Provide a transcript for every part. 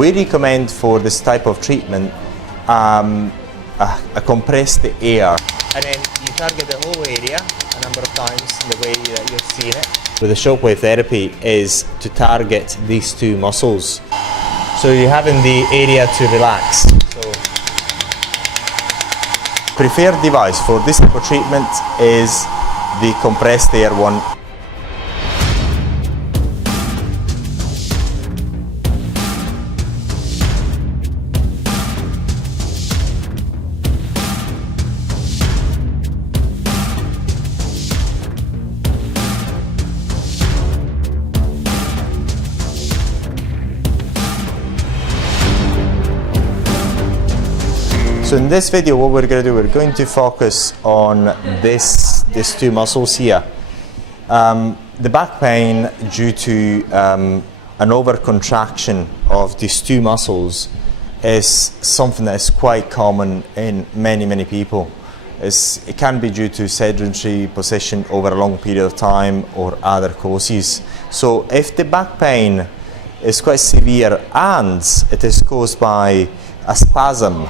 We recommend for this type of treatment a compressed air, and then you target the whole area a number of times the way that you've seen it. With the shockwave therapy is to target these two muscles, so you're having the area to relax. So preferred device for this type of treatment is the compressed air one. So in this video, what we're going to do, we're going to focus on these two muscles here. The back pain due to an over-contraction of these two muscles is something that is quite common in many people. It can be due to sedentary position over a long period of time or other causes. So if the back pain is quite severe and it is caused by a spasm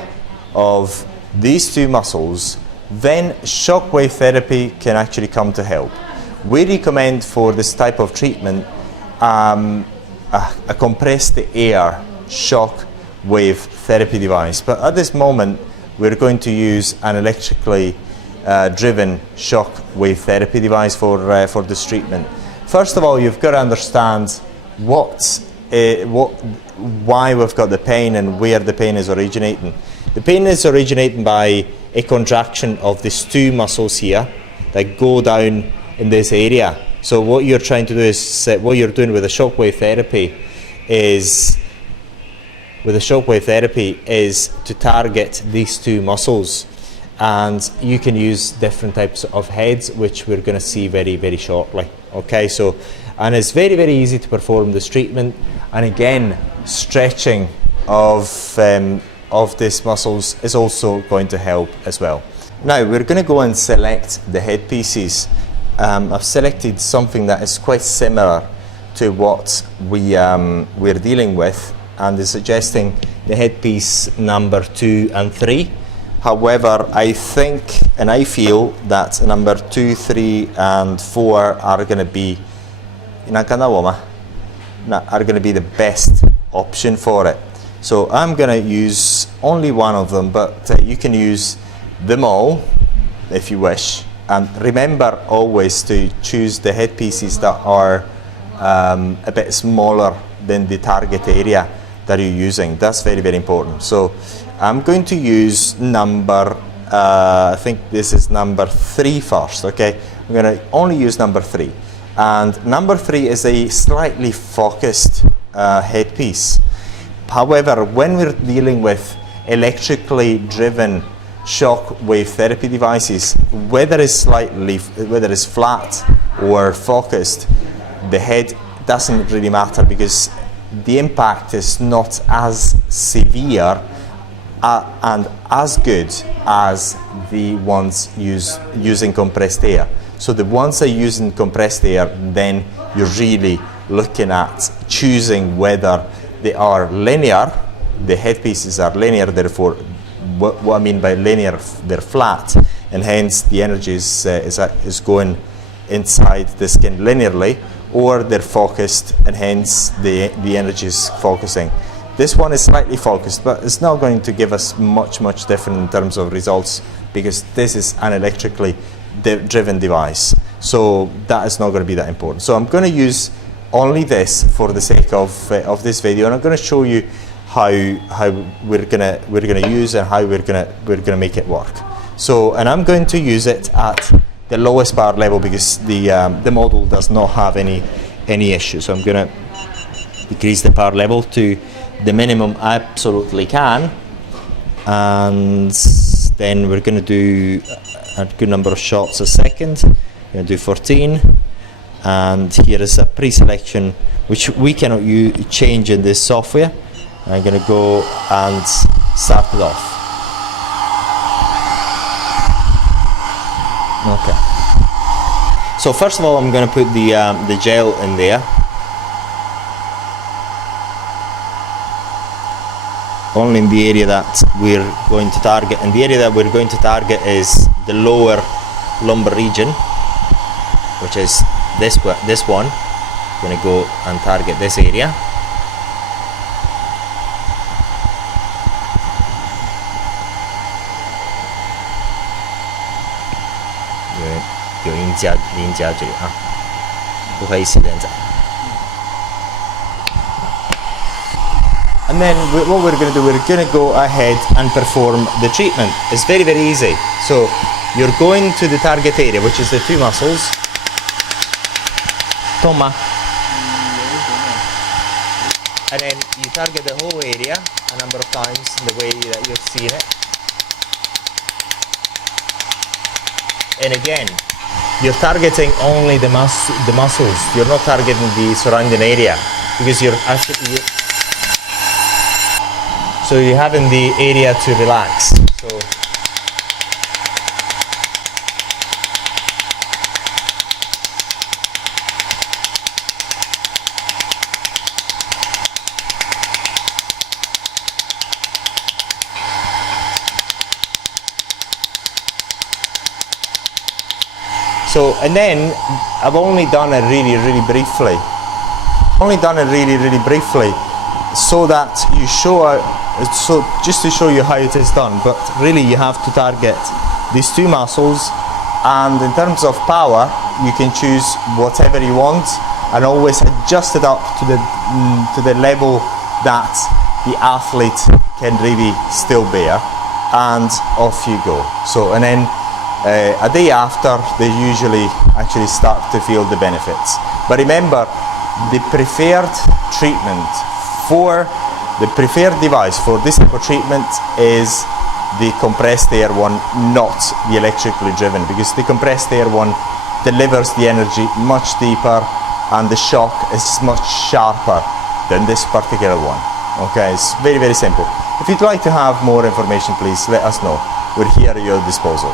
of these two muscles, then shockwave therapy can actually come to help. We recommend for this type of treatment a compressed air shock wave therapy device, but at this moment we're going to use an electrically driven shock wave therapy device for this treatment. First of all, you've got to understand why we've got the pain and where the pain is originating. The pain is originating by a contraction of these two muscles here that go down in this area. So what you're trying to do is, what you're doing with the shockwave therapy is, to target these two muscles. And you can use different types of heads, which we're going to see very shortly. Okay, so, and it's very easy to perform this treatment. And again, stretching of these muscles is also going to help as well. Now we're going to go and select the headpieces. I've selected something that is quite similar to what we're dealing with, and is suggesting the headpiece number 2 and 3. However, I think and I feel that number 2, 3 and 4 are going to be the best option for it. So I'm going to use only one of them, but you can use them all if you wish. And remember always to choose the headpieces that are a bit smaller than the target area that you're using. That's very important. So I'm going to use I think this is number 3 first, okay? I'm going to only use number 3. And number 3 is a slightly focused headpiece. However, when we're dealing with electrically driven shock wave therapy devices, whether it's flat or focused, the head doesn't really matter, because the impact is not as severe and as good as the ones using compressed air. So the ones that are using compressed air, then you're really looking at choosing whether they are linear, the headpieces are linear, therefore what I mean by linear, they're flat, and hence the energy is going inside the skin linearly, or they're focused and hence the energy is focusing. This one is slightly focused, but it's not going to give us much different in terms of results, because this is an electrically driven device. So that is not going to be that important. So I'm going to use only this for the sake of this video, and I'm going to show you how we're gonna use and how we're gonna make it work. So, and I'm going to use it at the lowest power level, because the model does not have any issue. So I'm gonna decrease the power level to the minimum I absolutely can, and then we're gonna do a good number of shots a second. We're gonna do 14. And here is a pre-selection which we cannot change in this software. I'm going to go and start it off. Okay. So first of all, I'm going to put the gel in there. only in the area that we're going to target, and the area that we're going to target is the lower lumbar region, which is this one. I'm going to go and target this area.有邻家这里啊，不可以是连着。And then what we're going to do, we're going to go ahead and perform the treatment. It's very, very easy. So you're going to the target area, which is the two muscles. Toma. And then you target the whole area a number of times in the way that you've seen it. And again, you're targeting only the muscles. You're not targeting the surrounding area, because you're actually so you're having the area to relax. So, and then I've only done it really briefly. So that you show, so just to show you how it is done. But really, you have to target these two muscles, and in terms of power, you can choose whatever you want, and always adjust it up to the level that the athlete can really still bear, and off you go. So, and then a day after, they usually actually start to feel the benefits. But remember, the preferred treatment for the preferred device for this type of treatment is the compressed air one, not the electrically driven, because the compressed air one delivers the energy much deeper and the shock is much sharper than this particular one. Okay, it's very simple. If you'd like to have more information, please let us know. We're here at your disposal.